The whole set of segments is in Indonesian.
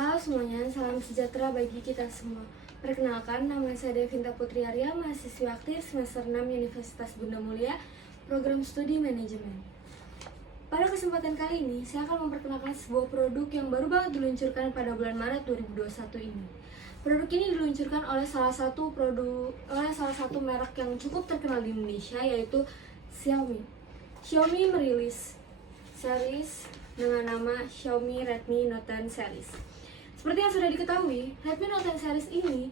Halo semuanya, salam sejahtera bagi kita semua. Perkenalkan, nama saya Devinta Putri Arya, mahasiswi aktif semester 6 Universitas Bunda Mulia, program studi manajemen. Pada kesempatan kali ini, saya akan memperkenalkan sebuah produk yang baru banget diluncurkan pada bulan Maret 2021 ini. Produk ini diluncurkan oleh salah satu merek yang cukup terkenal di Indonesia, yaitu Xiaomi. Xiaomi merilis series dengan nama Xiaomi Redmi Note 10 series. Seperti yang sudah diketahui, Redmi Note 10 series ini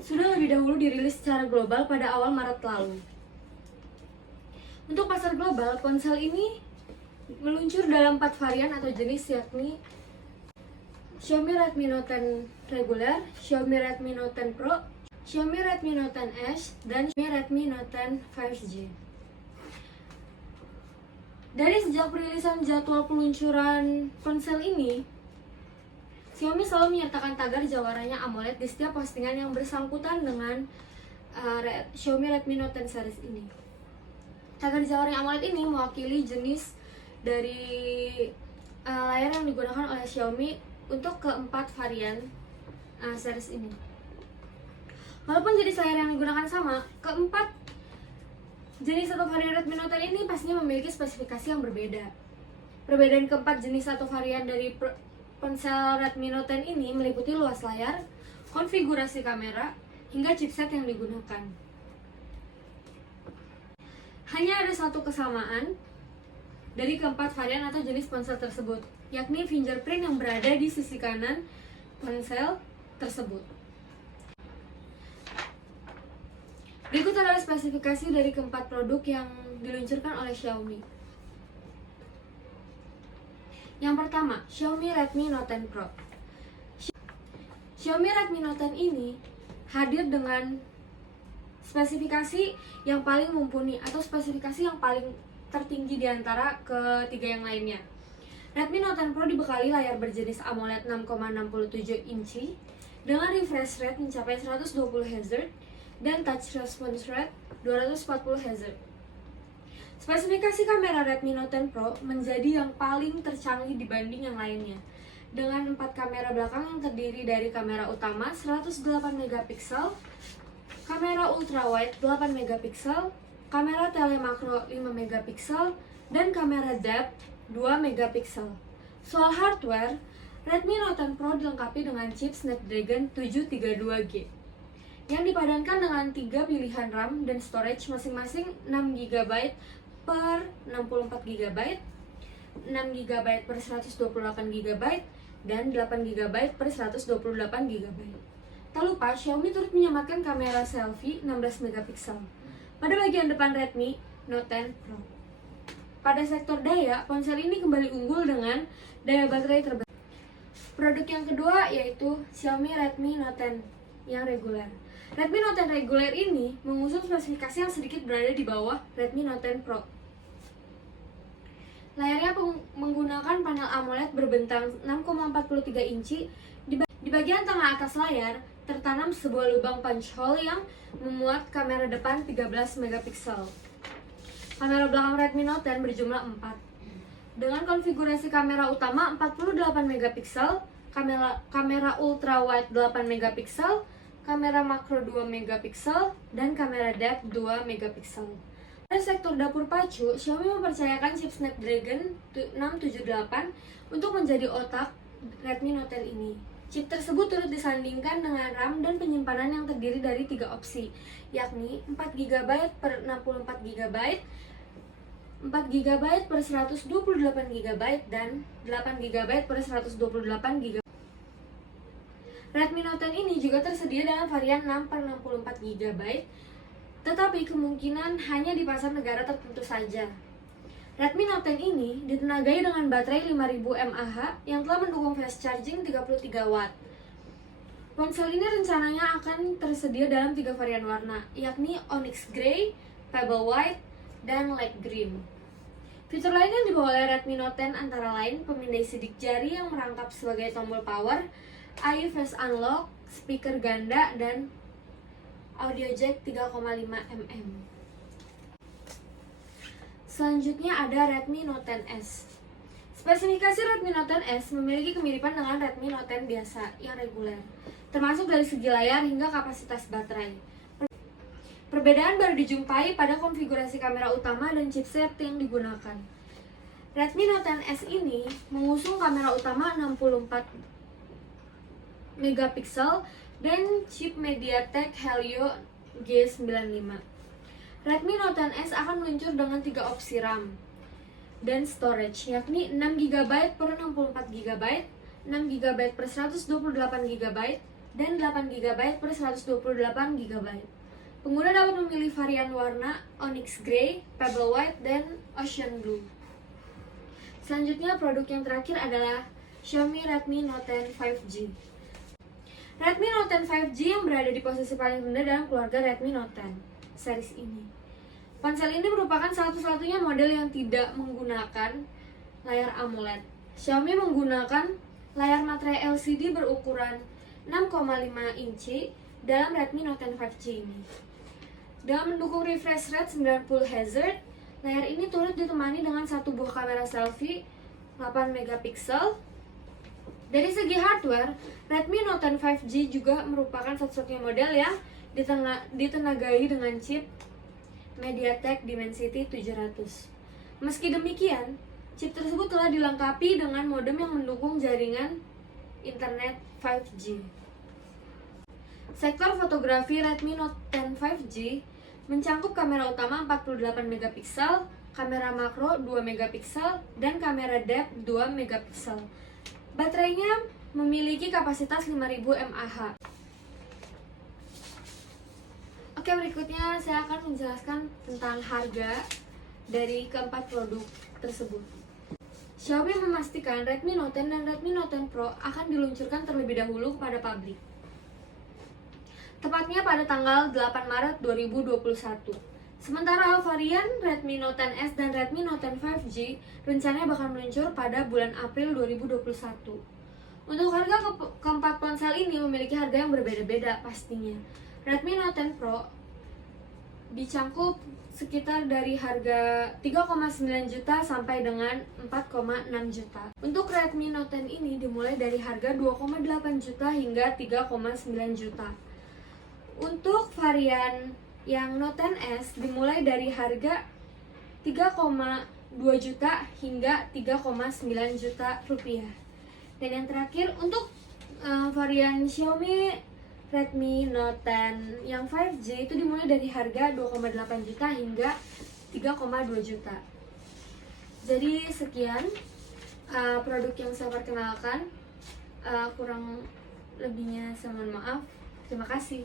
sudah lebih dahulu dirilis secara global pada awal Maret lalu. Untuk pasar global, ponsel ini meluncur dalam 4 varian atau jenis, yakni Xiaomi Redmi Note 10 reguler, Xiaomi Redmi Note 10 Pro, Xiaomi Redmi Note 10S, dan Xiaomi Redmi Note 10 5G. Dari sejak perilisan jadwal peluncuran ponsel ini, Xiaomi selalu menyertakan tagar jawarannya AMOLED di setiap postingan yang bersangkutan dengan Xiaomi Redmi Note 10 series ini. Tagar jawarannya AMOLED ini mewakili jenis dari layar yang digunakan oleh Xiaomi untuk keempat varian series ini. Walaupun jenis layar yang digunakan sama, keempat jenis atau varian Redmi Note 10 ini pastinya memiliki spesifikasi yang berbeda. Perbedaan keempat jenis atau varian dari ponsel Redmi Note 10 ini meliputi luas layar, konfigurasi kamera, hingga chipset yang digunakan. Hanya ada satu kesamaan dari keempat varian atau jenis ponsel tersebut, yakni fingerprint yang berada di sisi kanan ponsel tersebut. Berikut adalah spesifikasi dari keempat produk yang diluncurkan oleh Xiaomi. Yang pertama, Xiaomi Redmi Note 10 Pro. Xiaomi Redmi Note 10 ini hadir dengan spesifikasi yang paling mumpuni atau spesifikasi yang paling tertinggi di antara ketiga yang lainnya. Redmi Note 10 Pro dibekali layar berjenis AMOLED 6,67 inci dengan refresh rate mencapai 120 Hz dan touch response rate 240 Hz. Spesifikasi kamera Redmi Note 10 Pro menjadi yang paling tercanggih dibanding yang lainnya, dengan 4 kamera belakang yang terdiri dari kamera utama 108 megapiksel, kamera ultrawide 8 megapiksel, kamera telemakro 5 megapiksel, dan kamera depth 2 megapiksel. Soal hardware, Redmi Note 10 Pro dilengkapi dengan chip Snapdragon 732G yang dipadankan dengan 3 pilihan RAM dan storage masing-masing 6GB per 64GB, 6GB per 128GB, dan 8GB per 128GB. Tak lupa, Xiaomi turut menyamarkan kamera selfie 16MP pada bagian depan Redmi Note 10 Pro. Pada sektor daya, ponsel ini kembali unggul dengan daya baterai terbaik. Produk yang kedua yaitu Xiaomi Redmi Note 10 yang reguler. Redmi Note 10 reguler ini mengusung spesifikasi yang sedikit berada di bawah Redmi Note 10 Pro. Layarnya menggunakan panel AMOLED berbentang 6,43 inci. Di bagian tengah atas layar tertanam sebuah lubang punch hole yang memuat kamera depan 13 megapiksel. Kamera belakang Redmi Note 10 berjumlah 4. Dengan konfigurasi kamera utama 48 megapiksel, kamera ultrawide 8 megapiksel, kamera makro 2 megapiksel, dan kamera depth 2 megapiksel. Pada sektor dapur pacu, Xiaomi mempercayakan chip Snapdragon 678 untuk menjadi otak Redmi Note 10 ini. Chip tersebut turut disandingkan dengan RAM dan penyimpanan yang terdiri dari 3 opsi, yakni 4GB per 64GB, 4GB per 128GB, dan 8GB per 128GB. Redmi Note 10 ini juga tersedia dalam varian 6 per 64GB, tetapi kemungkinan hanya di pasar negara tertentu saja. Redmi Note 10 ini ditenagai dengan baterai 5000 mAh yang telah mendukung fast charging 33W. Ponsel ini rencananya akan tersedia dalam 3 varian warna, yakni Onyx Grey, Pebble White, dan Light Green. Fitur lain yang dibawa oleh Redmi Note 10 antara lain pemindai sidik jari yang merangkap sebagai tombol power, AI Face Unlock, speaker ganda, dan audio jack 3,5mm. Selanjutnya ada Redmi Note 10S. Spesifikasi Redmi Note 10 S memiliki kemiripan dengan Redmi Note 10 biasa yang reguler, termasuk dari segi layar hingga kapasitas baterai. Perbedaan baru dijumpai pada konfigurasi kamera utama dan chipset yang digunakan. Redmi Note 10 S ini mengusung kamera utama 64 megapiksel dan chip MediaTek Helio G95. Redmi Note 10 S akan meluncur dengan 3 opsi RAM dan storage, yakni 6GB per 64GB, 6GB per 128GB, dan 8GB per 128GB. Pengguna dapat memilih varian warna Onyx Grey, Pebble White, dan Ocean Blue. Selanjutnya, produk yang terakhir adalah Xiaomi Redmi Note 10 5G. Redmi Note 10 5G yang berada di posisi paling rendah dalam keluarga Redmi Note 10 series ini. Ponsel ini merupakan satu-satunya model yang tidak menggunakan layar AMOLED. Xiaomi menggunakan layar materai LCD berukuran 6,5 inci dalam Redmi Note 10 5G ini. Dengan mendukung refresh rate 90 Hz, layar ini turut ditemani dengan satu buah kamera selfie 8 megapiksel. Dari segi hardware, Redmi Note 10 5G juga merupakan satu-satunya model yang ditenagai dengan chip MediaTek Dimensity 700. Meski demikian, chip tersebut telah dilengkapi dengan modem yang mendukung jaringan internet 5G. Sektor fotografi Redmi Note 10 5G mencangkup kamera utama 48 megapiksel, kamera makro 2 megapiksel, dan kamera depth 2 megapiksel. Baterainya memiliki kapasitas 5000 mAh. Oke, berikutnya saya akan menjelaskan tentang harga dari keempat produk tersebut. Xiaomi memastikan Redmi Note 10 dan Redmi Note 10 Pro akan diluncurkan terlebih dahulu kepada publik, tepatnya pada tanggal 8 Maret 2021. Sementara varian Redmi Note 10 S dan Redmi Note 10 5G rencananya bakal meluncur pada bulan April 2021. Untuk harga keempat ponsel ini memiliki harga yang berbeda-beda pastinya. Redmi Note 10 Pro dicangkup sekitar dari harga 3,9 juta sampai dengan 4,6 juta. Untuk Redmi Note 10 ini dimulai dari harga 2,8 juta hingga 3,9 juta. Untuk varian yang Note 10 S dimulai dari harga 3,2 juta hingga 3,9 juta rupiah. Dan yang terakhir untuk varian Xiaomi Redmi Note 10 yang 5G itu dimulai dari harga 2,8 juta hingga 3,2 juta. Jadi sekian produk yang saya perkenalkan. Kurang lebihnya saya mohon maaf. Terima kasih.